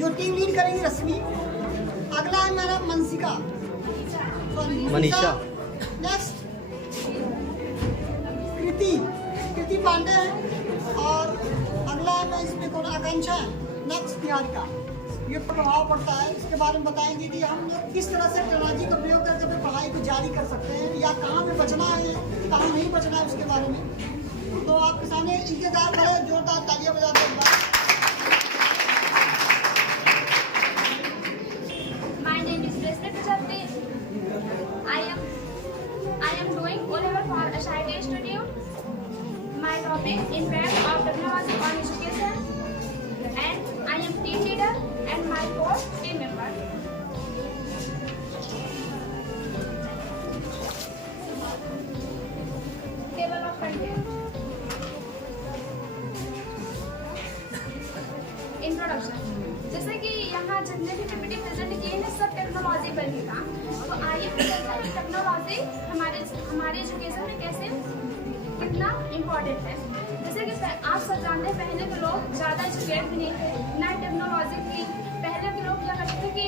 जो team lead करेंगी रश्मि। अगला है मेरा मनसिका, मनीषा। नेक्स्ट कृति पांडे है। और अगला है मैं इसमें कौन, आकांक्षा है। नेक्स्ट निहारिका। ये प्रभाव पड़ता है, इसके बारे में बताएंगे कि हम लोग किस तरह से टेक्नोलॉजी का प्रयोग करके अपनी पढ़ाई को जारी कर सकते हैं, या कहाँ पे बचना है कहाँ नहीं बचना है उसके बारे में। तो आपके सामने इंतजार करें, जोरदार तालियां बजाते हैं। My name is Resna Prajapati. I am doing O-level for SIT Institute. My topic impact of technology on education, and I am team leader and my fourth team member. Table of content. Introduction. जैसे कि यहाँ जितने भी PPT present किए हैं सब technology पर ही था। तो आइए देखते हैं टेक्नोलॉजी हमारे एजुकेशन में कैसे कितना इम्पोर्टेंट है। जैसे कि आप सब जानते हैं पहले के लोग ज़्यादा एजुकेट भी नहीं थे, ना टेक्नोलॉजी थी। पहले के लोग क्या करते थे कि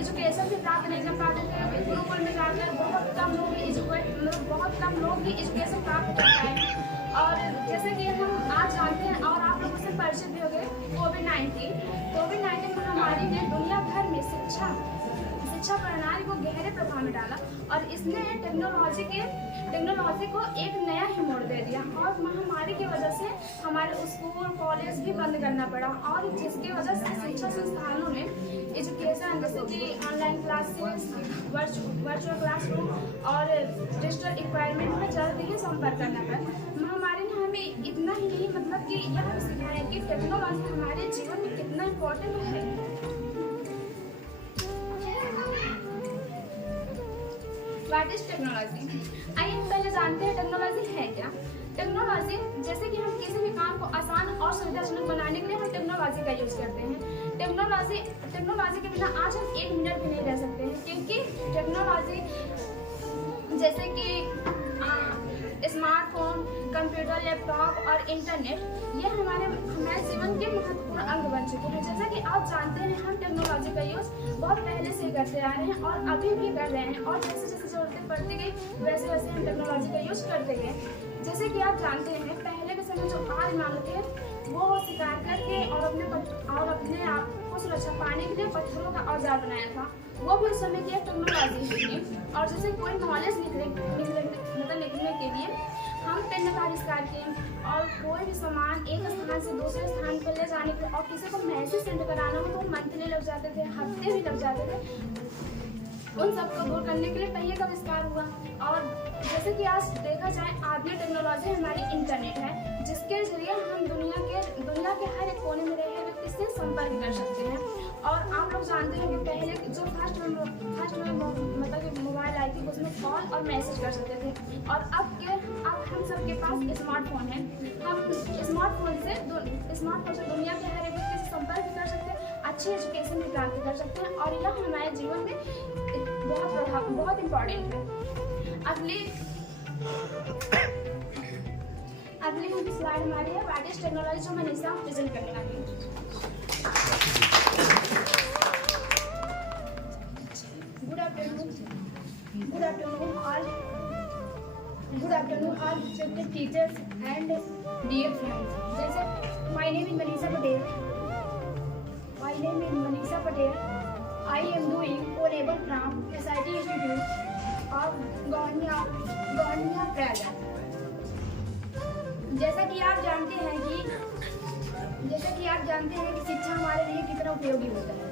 एजुकेशन भी प्राप्त नहीं कर पाते थे। गुरुकुल में जाकर बहुत कम लोग ही एजुकेशन प्राप्त कर पाए। और जैसे कि हम आज जानते हैं और आप लोगों से परिचित भी हो गए, कोविड-19 महामारी ने दुनिया भर में शिक्षा प्रणाली को गहरे प्रभाव में डाला और इसने टेक्नोलॉजी को एक नया ही मोड़ दे दिया। और महामारी की वजह से हमारे स्कूल कॉलेज भी बंद करना पड़ा, और जिसकी वजह से शिक्षा संस्थानों ने एजुकेशन जैसे कि ऑनलाइन क्लासेस, वर्चुअल क्लासरूम और डिजिटल रिक्वायरमेंट में जल्द ही संपर्क करना पड़ा। महामारी ने हमें इतना ही नहीं मतलब कि यह सिखाया कि टेक्नोलॉजी हमारे जीवन में कितना इम्पोर्टेंट है। What is technology? आइए पहले जानते हैं टेक्नोलॉजी है क्या। टेक्नोलॉजी जैसे कि हम किसी भी काम को आसान और सुविधाजनक बनाने के लिए हम टेक्नोलॉजी का यूज करते हैं। टेक्नोलॉजी के बिना आज हम 1 मिनट भी नहीं रह सकते हैं, क्योंकि टेक्नोलॉजी जैसे कि स्मार्टफोन, कंप्यूटर, लैपटॉप और इंटरनेट ये हमारे जीवन के महत्वपूर्ण अंग बन चुके हैं। जैसा कि आप जानते हैं हम टेक्नोलॉजी का यूज बहुत पहले से करते आ रहे हैं और अभी भी कर रहे हैं, और जैसे जैसे जरूरतें पड़ती गई वैसे वैसे हम टेक्नोलॉजी का यूज करते गए। जैसे कि आप जानते हैं पहले के समय जो आग नाम थे वो शिकार करके और अपने आप को सुरक्षा पाने के लिए पत्थरों का औजार बनाया था, वो भी उस समय की टेक्नोलॉजी थी। और जैसे कोई नॉलेज लिखने के लिए हम पेन का आविष्कार किए, और कोई भी सामान एक स्थान से दूसरे स्थान पर ले जाने के लिए और किसी को मैसेज सेंड कराना हो तो मंथली लग जाते थे, हफ्ते भी लग जाते थे। उन सबको दूर करने के लिए पहिए का आविष्कार हुआ। और जैसे कि आज देखा जाए आधुनिक टेक्नोलॉजी हमारी इंटरनेट है, जिसके जरिए हम दुनिया के हर एक कोने में रहे व्यक्ति से संपर्क कर सकते हैं। और आप लोग जानते हैं कि पहले जो फर्स्ट में मतलब मोबाइल आई थी उसमें कॉल और मैसेज कर सकते थे, और अब हम सबके पास स्मार्टफोन है। हम स्मार्टफोन से दुनिया के हर एक व्यक्ति से संपर्क कर सकते हैं, अच्छी एजुकेशन भी प्राप्त कर सकते हैं, और यह हमारे जीवन में बहुत इम्पोर्टेंट है। अगली स्लाइड हमारी है व्हाट इज टेक्नोलॉजी, जो मनीषा प्रेजेंट करने वाली है। Good afternoon all respected teachers and dear friends. जैसे my name is Manisha Patel. I am doing O-level from SIT Institute of Gonia, Prayagraj. जैसा कि आप जानते हैं कि शिक्षा हमारे लिए कितना उपयोगी होता है।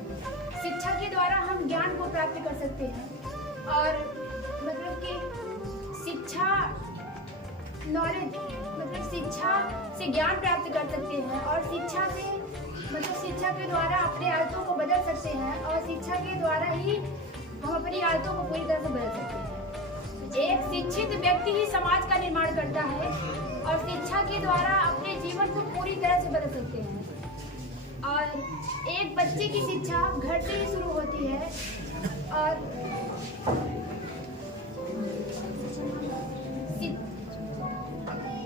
शिक्षा के द्वारा हम ज्ञान को प्राप्त कर सकते हैं, और मतलब कि शिक्षा से ज्ञान प्राप्त कर सकते हैं, और शिक्षा के द्वारा अपने आदतों को बदल सकते हैं, और शिक्षा के द्वारा ही हम अपनी आदतों को पूरी तरह से बदल सकते हैं। एक शिक्षित व्यक्ति ही समाज का निर्माण करता है, और शिक्षा के द्वारा अपने जीवन को पूरी तरह से बदल सकते हैं। और एक बच्चे की शिक्षा घर से ही शुरू होती है, और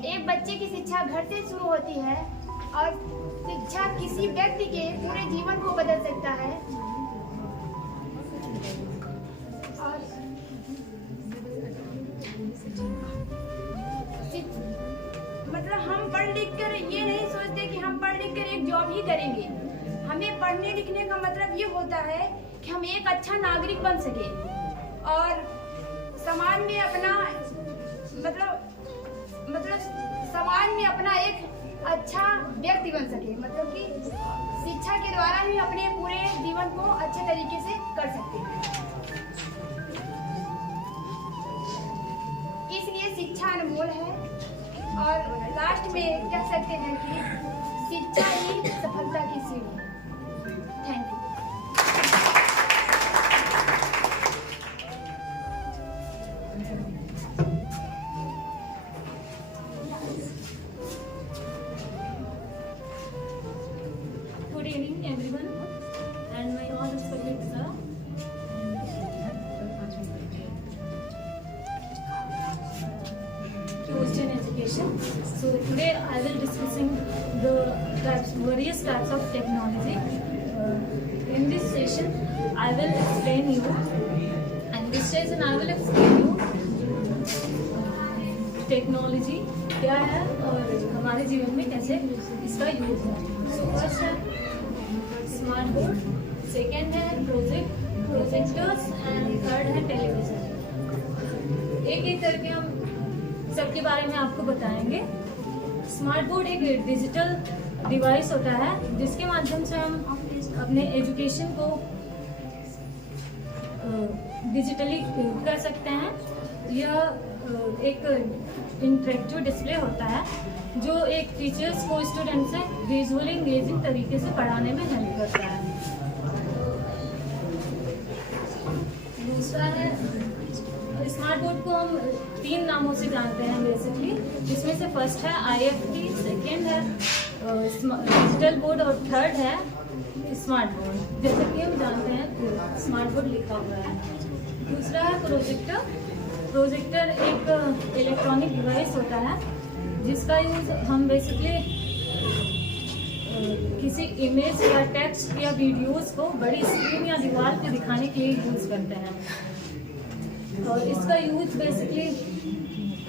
एक बच्चे की शिक्षा घर से शुरू होती है, और शिक्षा किसी व्यक्ति के पूरे जीवन को बदल सकता है। और मतलब हम पढ़ लिख कर ये नहीं सोचते कि हम पढ़ लिख कर एक जॉब ही करेंगे। हमें पढ़ने लिखने का मतलब ये होता है कि हम एक अच्छा नागरिक बन सके और समाज में अपना मतलब समाज में अपना एक अच्छा व्यक्ति बन सके। मतलब कि शिक्षा के द्वारा ही अपने पूरे जीवन को अच्छे तरीके से कर सकते हैं। इसलिए शिक्षा अनमोल है और लास्ट में कह सकते हैं कि शिक्षा ही सफलता की सीढ़ी है। Thank you. Good evening, everyone, and my all respected sir. Christian education. So today I will discussing the various types of technology. In this session, I will explain you, and this session I will explain you technology क्या है और हमारे जीवन में कैसे इसका use है। So first है स्मार्ट बोर्ड, सेकेंड है प्रोजेक्टर्स एंड थर्ड है टेलीविजन। एक एक करके हम सबके बारे में आपको बताएंगे। स्मार्ट बोर्ड एक डिजिटल डिवाइस होता है जिसके माध्यम से हम अपने एजुकेशन को डिजिटली कर सकते हैं। यह एक इंटरेक्टिव डिस्प्ले होता है जो एक टीचर्स को स्टूडेंट से विजुअली इंगेजिंग तरीके से पढ़ाने में हेल्प करता है। दूसरा है स्मार्ट बोर्ड को हम 3 नामों से जानते हैं बेसिकली, जिसमें से फर्स्ट है IFT, सेकेंड है डिजिटल बोर्ड और थर्ड है स्मार्ट बोर्ड। जैसे कि हम जानते हैं स्मार्ट बोर्ड लिखा हुआ है। दूसरा है प्रोजेक्टर एक इलेक्ट्रॉनिक डिवाइस होता है जिसका यूज हम बेसिकली किसी इमेज या टेक्स्ट या वीडियोस को बड़ी स्क्रीन या दीवार पे दिखाने के लिए यूज करते हैं। और इसका यूज बेसिकली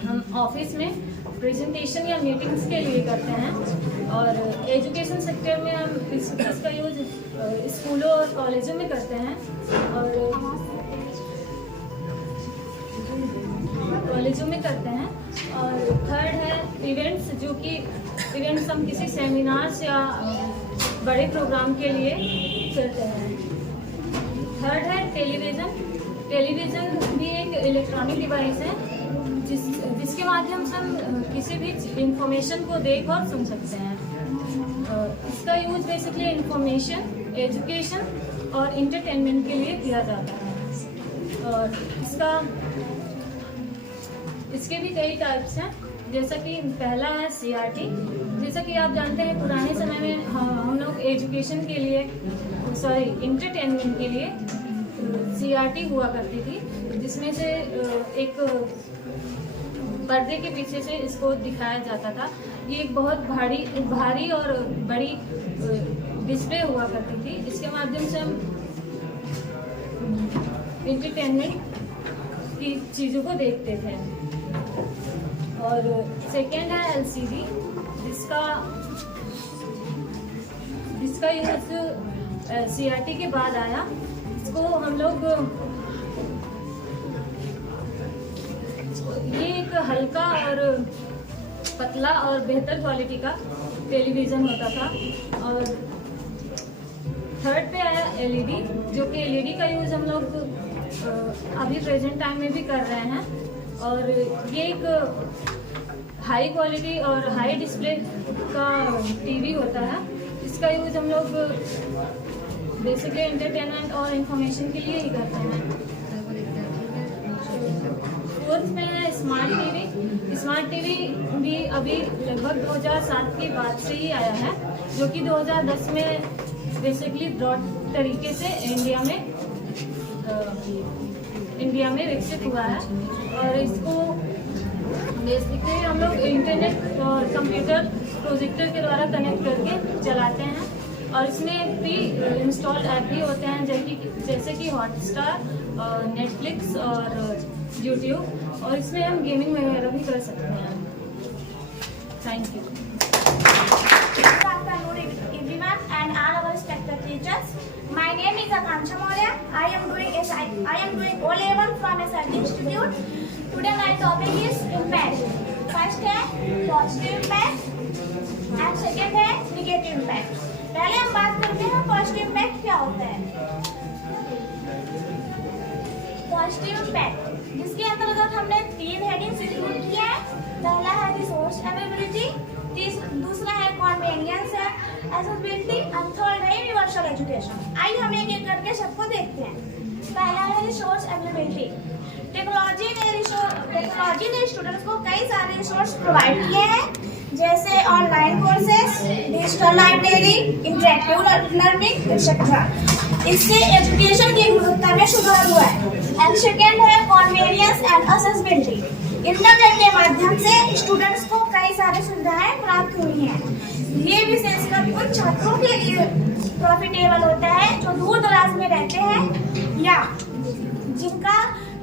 हम ऑफिस में प्रेजेंटेशन या मीटिंग्स के लिए करते हैं और एजुकेशन सेक्टर में हम इसका यूज स्कूलों और कॉलेजों में करते हैं और थर्ड है इवेंट्स, जो कि इवेंट्स हम किसी सेमिनार्स या बड़े प्रोग्राम के लिए करते हैं। थर्ड है टेलीविज़न भी एक इलेक्ट्रॉनिक डिवाइस है जिसके माध्यम से हम किसी भी इंफॉर्मेशन को देख और सुन सकते हैं। इसका यूज बेसिकली इंफॉर्मेशन, एजुकेशन और इंटरटेनमेंट के लिए किया जाता है। और इसके भी कई टाइप्स हैं, जैसा कि पहला है CRT। जैसा कि आप जानते हैं पुराने समय में हम लोग एजुकेशन के लिए इंटरटेनमेंट के लिए CRT हुआ करती थी, जिसमें से एक पर्दे के पीछे से इसको दिखाया जाता था। ये एक बहुत भारी और बड़ी डिस्प्ले हुआ करती थी। इसके माध्यम से हम इंटरटेनमेंट की चीज़ों को देखते थे। और सेकेंड है LCD, जिसका यूज CRT के बाद आया। इसको हम लोग ये एक हल्का और पतला और बेहतर क्वालिटी का टेलीविज़न होता था। और थर्ड पे आया LED, जो कि LED का यूज़ हम लोग अभी प्रेजेंट टाइम में भी कर रहे हैं। और ये एक हाई क्वालिटी और हाई डिस्प्ले का TV होता है। इसका यूज़ हम लोग बेसिकली एंटरटेनमेंट और इंफॉर्मेशन के लिए ही करते हैं। फोर्थ में है स्मार्ट टीवी भी अभी लगभग 2007 के बाद से ही आया है, जो कि 2010 में बेसिकली ब्रॉड तरीके से इंडिया में विकसित हुआ है। और इसको बेसिकली हम लोग इंटरनेट और कंप्यूटर प्रोजेक्टर के द्वारा कनेक्ट करके चलाते हैं। और इसमें प्री इंस्टॉल्ड ऐप भी होते हैं जैसे कि हॉटस्टार, नेटफ्लिक्स और यूट्यूब, और इसमें हम गेमिंग वगैरह भी कर सकते हैं। Thank you. Good afternoon, everyone, and all our respected teachers. My name is Akansha Maurya. I am doing O level from SRT Institute. Today my topic is impact. First है positive impact and second है negative impact. पहले हम बात करते हैं positive impact क्या होता है। Positive impact जिसके अंतर्गत हमने 3 हेडिंग्स इंक्लूड किया है। पहला है रिसोर्स अवेलेबिलिटी, दूसरा है कन्वीनियंस है, एक्सेसिबिलिटी, और थर्ड है यूनिवर्सल एजुकेशन। आइए हम एक एक करके सबको देखते हैं। पहला है रिसोर्स अवेलेबिलिटी। टेक्नोलॉजी ने स्टूडेंट्स को कई सारे रिसोर्स प्रोवाइड किए हैं, जैसे online courses, digital library, interactive learning etcetera. इससे एजुकेशन की गुणवत्ता में सुधार हुआ है। एंड सेकेंड है कन्वीनियंस एंड एक्सेसिबिलिटी। इंटरनेट के माध्यम से स्टूडेंट्स को कई सारी सुविधाएं प्राप्त हुई हैं। ये विशेषकर उन छात्रों के लिए प्रॉफिटेबल होता है जो दूर दराज में रहते हैं या जिनका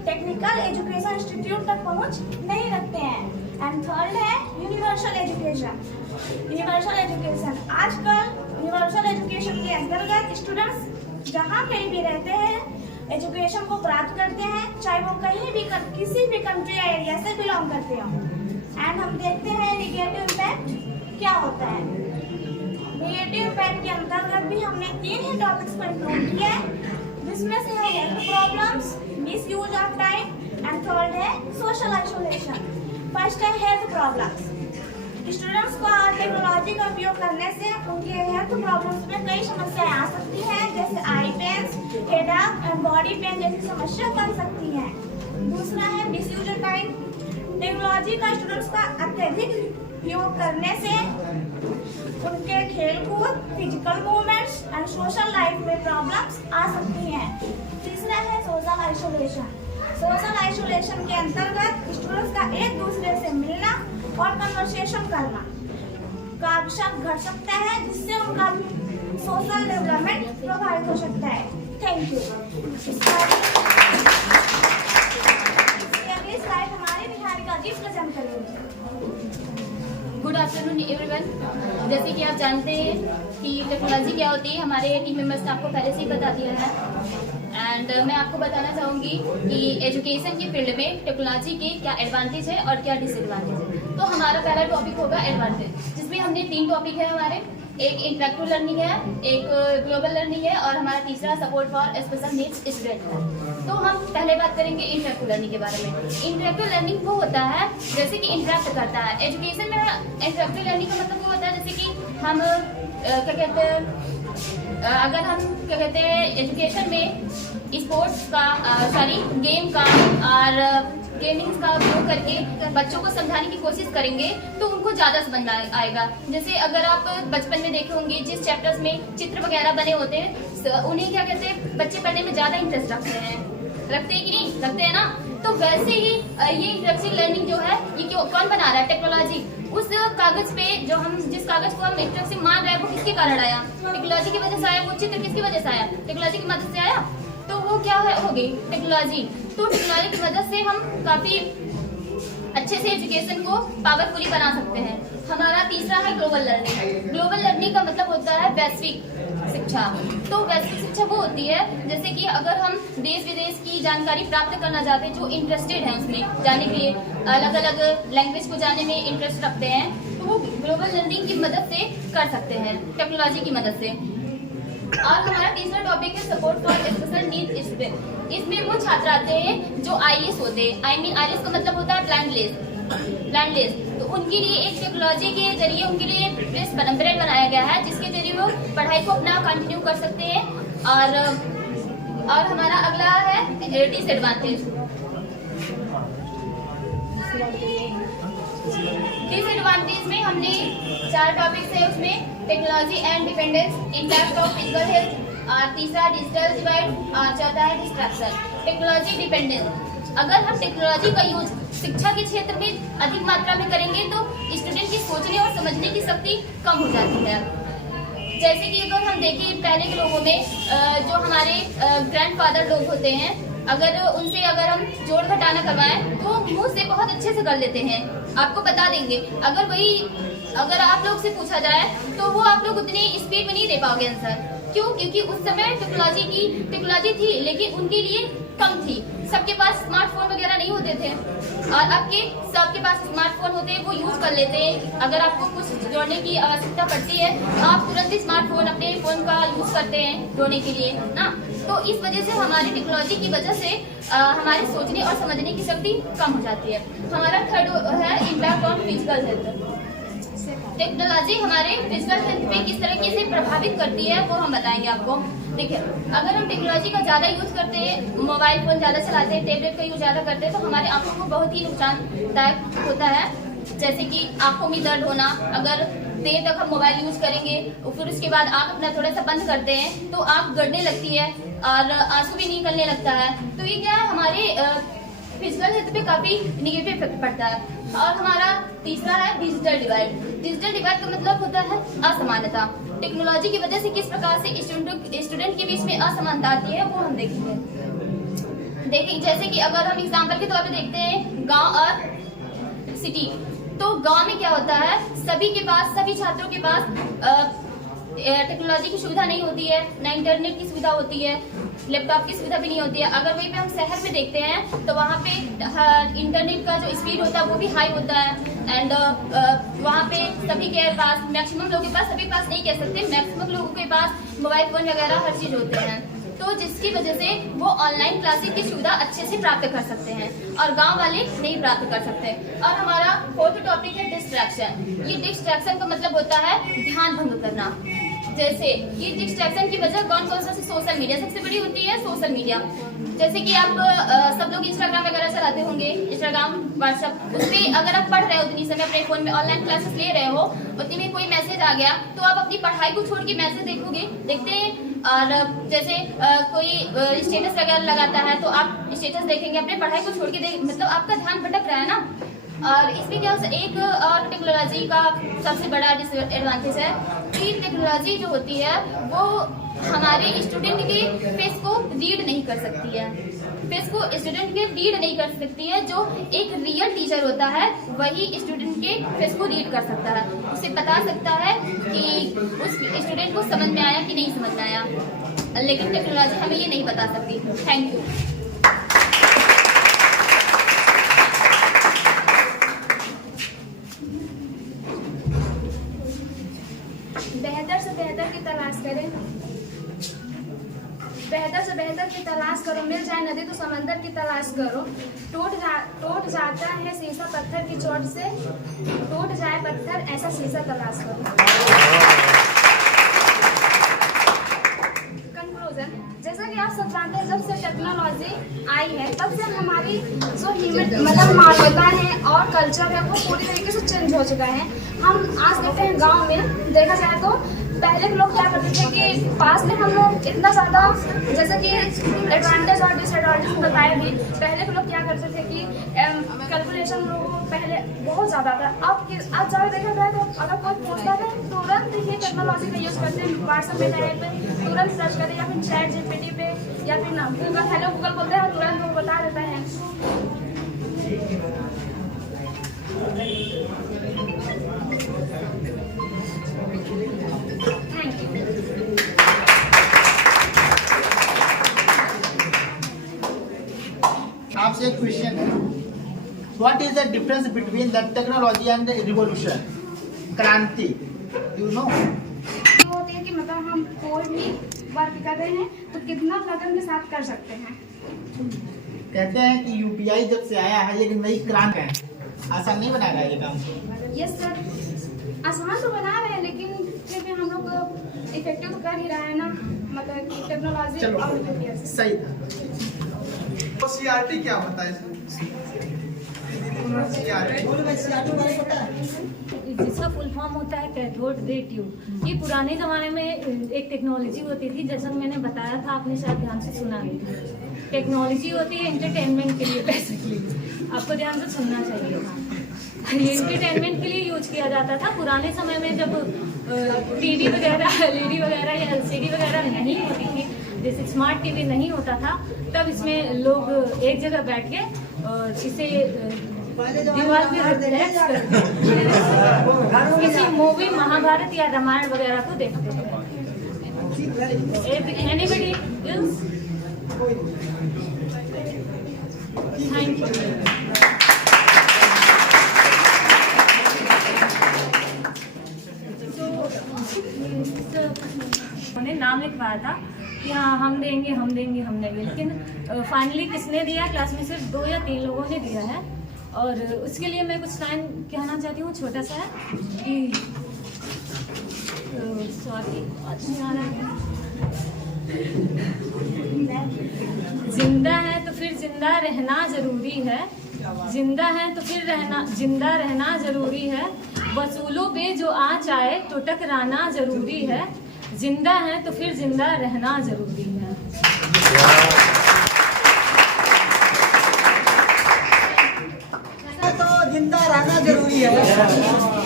टेक्निकल एजुकेशन इंस्टीट्यूट तक पहुंच नहीं रखते हैं। एंड थर्ड है यूनिवर्सल एजुकेशन। यूनिवर्सल एजुकेशन आजकल यूनिवर्सल एजुकेशन के अंतर्गत स्टूडेंट्स जहाँ कहीं भी रहते हैं एजुकेशन को प्राप्त करते हैं, चाहे वो कहीं भी किसी भी कंट्री या एरिया से बिलोंग करते हो। एंड हम देखते हैं नेगेटिव इम्पैक्ट क्या होता है। नेगेटिव इम्पैक्ट के अंतर्गत भी हमने 3 ही टॉपिक्स को इंक्लूड किया है, जिसमें से है health problems, misuse of time, and third है सोशल आइसोलेशन। फर्स्ट है हेल्थ प्रॉब्लम्स। स्टूडेंट्स को टेक्नोलॉजी का उपयोग करने से उनके हेल्थ प्रॉब्लम्स में कई समस्याएं आ सकती हैं, जैसे eye pains, headache and body pain जैसी समस्या बन सकती हैं। दूसरा है मिसयूज ऑफ टाइम। टेक्नोलॉजी का स्टूडेंट्स का अत्यधिक उपयोग करने से उनके खेलकूद, physical movements and social life में प्रॉब्लम्स आ सकती हैं। तीसरा है सोशल आइसोलेशन। सोशल आइसोलेशन के अंतर्गत स्टूडेंट्स का एक दूसरे से मिलना और कन्वर्सेशन करना का अवसर घट सकता है, जिससे उनका सोशल डेवलपमेंट प्रभावित हो सकता है। Thank you. अगली स्लाइड हमारे निहारिका जी प्रेजेंट करेंगे। Good afternoon everyone. जैसे कि आप जानते हैं कि टेक्नोलॉजी क्या होती है, हमारे टीम मेंबर्स ने आपको पहले से ही बता दिया है। एंड मैं आपको बताना चाहूँगी कि एजुकेशन के फील्ड में टेक्नोलॉजी के क्या एडवांटेज है और क्या डिसएडवांटेज है। तो हमारा पहला टॉपिक होगा एडवांटेज, जिसमें हमने 3 टॉपिक है हमारे। एक इंटरैक्टिव लर्निंग है, एक ग्लोबल लर्निंग है और हमारा तीसरा support for special needs student है। तो हम पहले बात करेंगे इंटरैक्टिव लर्निंग के बारे में। इंटरैक्टिव लर्निंग वो होता है जैसे कि इंटरैक्ट करता है। एजुकेशन में इंटरैक्टिव लर्निंग का मतलब वो होता है जैसे कि हम क्या कहते हैं, अगर हम क्या कहते हैं एजुकेशन में स्पोर्ट्स का गेम का और गेमिंग्स का उपयोग करके बच्चों को समझाने की कोशिश करेंगे तो उनको ज़्यादा समझ आएगा। जैसे अगर आप बचपन में देखे होंगे जिस चैप्टर्स में चित्र वगैरह बने होते हैं उन्हें क्या कहते हैं बच्चे पढ़ने में ज़्यादा इंटरेस्ट रखते हैं कि नहीं रखते हैं ना। तो वैसे ही ये इंटरेक्टिव लर्निंग जो है ये कौन बना रहा है, टेक्नोलॉजी। उस कागज पे जिस कागज को हम इंटरेक्टिव मान रहे हैं वो किसके कारण आया, टेक्नोलॉजी की वजह से आया। वो चित्र किसकी वजह से आया, टेक्नोलॉजी की मदद से आया। तो वो क्या होगी टेक्नोलॉजी। तो टेक्नोलॉजी की मदद से हम काफी अच्छे से एजुकेशन को पावरफुली बना सकते हैं। हमारा तीसरा है ग्लोबल लर्निंग। ग्लोबल लर्निंग का मतलब होता है वैश्विक शिक्षा। तो वैश्विक शिक्षा वो होती है जैसे कि अगर हम देश विदेश की जानकारी प्राप्त करना चाहते हैं, जो इंटरेस्टेड हैं उसमें जाने के लिए, अलग अलग लैंग्वेज को जानने में इंटरेस्ट रखते हैं, तो वो ग्लोबल लर्निंग की मदद से कर सकते हैं, टेक्नोलॉजी की मदद से। और हमारा तीसरा टॉपिक है support for special needs student. इसमें वो छात्र आते हैं जो आईएलटीएस होते हैं। आईएलटीएस का मतलब होता है ब्लाइंडलेस। तो उनके लिए एक टेक्नोलॉजी के जरिए उनके लिए ब्रेड बनाया गया है, जिसके जरिए वो पढ़ाई को अपना कंटिन्यू कर सकते हैं। और हमारा अगला है डिसएडवांटेज। डिसएडवांटेज में हमने 4 टॉपिक्स है, उसमें technology and dependence, impact of physical health, और तीसरा डिजिटल डिवाइड, और चौथा है डिस्ट्रैक्शन। टेक्नोलॉजी डिपेंडेंस, अगर हम टेक्नोलॉजी का यूज शिक्षा के क्षेत्र में अधिक मात्रा में करेंगे तो स्टूडेंट की सोचने और समझने की शक्ति कम हो जाती है। जैसे कि अगर हम देखें पहले के लोगों में जो हमारे ग्रैंडफादर लोग होते हैं, अगर उनसे अगर हम जोड़ घटाना करवाएं तो मुंह से बहुत अच्छे से कर लेते हैं, आपको बता देंगे। अगर आप लोग से पूछा जाए तो वो आप लोग उतनी स्पीड में नहीं दे पाओगे आंसर। क्यों? क्योंकि उस समय टेक्नोलॉजी थी लेकिन उनके लिए कम थी। सबके पास स्मार्टफोन वगैरह नहीं होते थे और आपके सबके पास स्मार्टफोन होते हैं, वो यूज कर लेते हैं। अगर आपको कुछ जोड़ने की आवश्यकता पड़ती है तो आप तुरंत ही स्मार्टफोन अपने फोन का यूज करते हैं जोड़ने के लिए ना। तो इस वजह से हमारी टेक्नोलॉजी की वजह से हमारे सोचने और समझने की शक्ति कम हो जाती है। हमारा थर्ड है impact on physical health. Technology हमारे फिजिकल हेल्थ पे किस तरीके से प्रभावित करती है वो हम बताएंगे आपको। देखिए, अगर हम टेक्नोलॉजी का ज़्यादा यूज करते हैं, मोबाइल फोन ज़्यादा चलाते हैं, टैबलेट का यूज ज़्यादा करते हैं तो हमारे आंखों को बहुत ही नुकसानदायक होता है। जैसे कि आंखों में दर्द होना, अगर देर तक हम मोबाइल यूज करेंगे फिर उसके बाद आंख अपना थोड़ा सा बंद करते हैं तो आंख गड़ने लगती है और आंसू भी निकलने लगता है। तो ये क्या है, हमारे फिजिकल हेल्थ पे काफी निगेटिव इफेक्ट पड़ता है। और हमारा तीसरा है डिजिटल डिवाइड। डिजिटल डिवाइड का मतलब होता है असमानता। टेक्नोलॉजी की वजह से किस प्रकार से स्टूडेंट के बीच में असमानता आती है वो हम देखेंगे। देखिए, जैसे कि अगर हम एग्जाम्पल के तौर पे देखते हैं गांव और सिटी, तो गांव में क्या होता है, सभी छात्रों के पास टेक्नोलॉजी की सुविधा नहीं होती है, ना इंटरनेट की सुविधा होती है, लैपटॉप की सुविधा भी नहीं होती है। अगर वहीं पे हम शहर में देखते हैं तो वहाँ पे इंटरनेट का जो स्पीड होता है वो भी हाई होता है एंड वहाँ पे सभी के पास, मैक्सिमम लोगों के पास, सभी पास नहीं कह सकते, मैक्सिमम लोगों के पास मोबाइल फोन वगैरह हर चीज होते हैं। तो जिसकी वजह से वो ऑनलाइन क्लासेस की सुविधा अच्छे से प्राप्त कर सकते हैं और गांव वाले नहीं प्राप्त कर सकते। और हमारा फोर्थ टॉपिक है डिस्ट्रैक्शन। ये डिस्ट्रैक्शन का मतलब होता है ध्यान भंग करना। जैसे ये डिस्ट्रैक्शन की वजह कौन कौन सा, सोशल मीडिया सबसे बड़ी होती है। सोशल मीडिया जैसे कि आप सब लोग इंस्टाग्राम वगैरह चलाते होंगे, इंस्टाग्राम, व्हाट्सएप, उस पर अगर आप पढ़ रहे हो उतनी समय अपने फोन में ऑनलाइन क्लासेस ले रहे हो, उतनी में कोई मैसेज आ गया तो आप अपनी पढ़ाई को छोड़ के मैसेज देखते हैं। और जैसे कोई स्टेटस वगैरह लगाता है तो आप स्टेटस देखेंगे, अपने पढ़ाई को छोड़ के मतलब आपका ध्यान भटक रहा है ना। और इसमें क्या एक और टेक्नोलॉजी का सबसे बड़ा डिसएडवांटेज है कि टेक्नोलॉजी जो होती है वो हमारे स्टूडेंट के फेस को रीड नहीं कर सकती है। फेस को स्टूडेंट के रीड नहीं कर सकती है। जो एक रियल टीचर होता है वही स्टूडेंट के फेस को रीड कर सकता है, उसे बता सकता है कि उस स्टूडेंट को समझ में आया कि नहीं समझ में आया, लेकिन टेक्नोलॉजी हमें ये नहीं बता सकती। Thank you. बेहतर से बेहतर की तलाश करें, बेहतर से बेहतर की तलाश करो। मिल जाए नदी तो समंदर की तलाश करो। टूट जाता है शीशा पत्थर की चोट से, टूट जाए पत्थर ऐसा शीशा तलाश करो। कंक्लूजन, जैसा कि आप सब जानते हैं जब से टेक्नोलॉजी आई है तब से हमारी जो मतलब मानवता है और कल्चर है वो पूरी तरीके से चेंज हो चुका है। हम आज देखते हैं गांव में देखा जाए तो पहले के लोग क्या करते थे कि पास में हम लोग इतना ज़्यादा, जैसे कि एडवांटेज और डिसएडवांटेज बताए भी, पहले के लोग क्या करते थे कि कैलकुलेशन लोगों को पहले बहुत ज़्यादा था। अब ज़्यादा देखा जाए तो अगर कोई पूछता है तुरंत ही टेक्नोलॉजी का यूज़ करते हैं, व्हाट्सएप पे टाइप पे तुरंत सर्च करें या फिर चैट जीपीटी पे या फिर ना गूगल, हेलो गूगल बोलते हैं तुरंत वो बता देता है। आपसे एक क्वेश्चन है, what is the difference between the technology and revolution, क्रांति, यू नो? होती है कि मतलब हम कोई भी वर्क कर रहे हैं तो कितना लगन के साथ कर सकते हैं। कहते हैं कि यूपीआई जब से आया है एक नई क्रांति है, आसान नहीं बनाएगा ये काम? यस सर, आसान तो बना रहे हैं लेकिन फिर भी हम लोग इफेक्टिव तो कर ही रहा है ना, मतलब कि टेक्नोलॉजी। चलो सही था। सीआरटी क्या होता है? जिसका फुल फॉर्म होता है कैथोड रे ट्यूब। ये पुराने ज़माने में एक टेक्नोलॉजी होती थी, जैसा मैंने बताया था, आपने शायद ध्यान से सुना नहीं। टेक्नोलॉजी होती है एंटरटेनमेंट के लिए बेसिकली। आपको ध्यान से सुनना चाहिए था। ये एंटरटेनमेंट के लिए यूज किया जाता था। पुराने समय में जब टीवी वगैरह एलईडी वगैरह या एलसीडी वगैरह नहीं होती थी, जैसे स्मार्ट टीवी नहीं होता था, तब इसमें लोग एक जगह बैठ के और इसे दीवार पे रिलैक्स करते किसी मूवी महाभारत या रामायण वगैरह को देखते थे। Anybody else? Thank you. उन्होंने नाम लिखवाया था कि हाँ हम देंगे हम देंगे हम देंगे, लेकिन फाइनली किसने दिया? क्लास में सिर्फ 2 या 3 लोगों ने दिया है। और उसके लिए मैं कुछ लाइन कहना चाहती हूँ, छोटा सा है कि सॉरी जिंदा है तो फिर जिंदा रहना जरूरी है, जिंदा है तो फिर जिंदा रहना जरूरी है, वसूलों पे जो आँच आए तो टकराना जरूरी है, जिंदा है तो फिर जिंदा रहना जरूरी है। तो जिंदा रहना जरूरी है,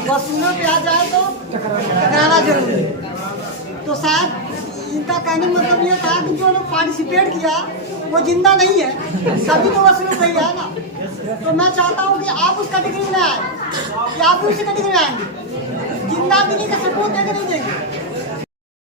वसूलों पे आ जाए तो टकराना जरूरी है। तो शायद इनका कहने का मतलब ये था कि जो लोग पार्टिसिपेट किया वो जिंदा नहीं है, सभी तो वसूलों पे ही है ना। तो मैं चाहता हूँ कि आप उस कैटेगरी में आए, कि आप भी उसी कैटेगरी में आएंगे। जिंदा मिली का सबूत देकर नहीं देंगे,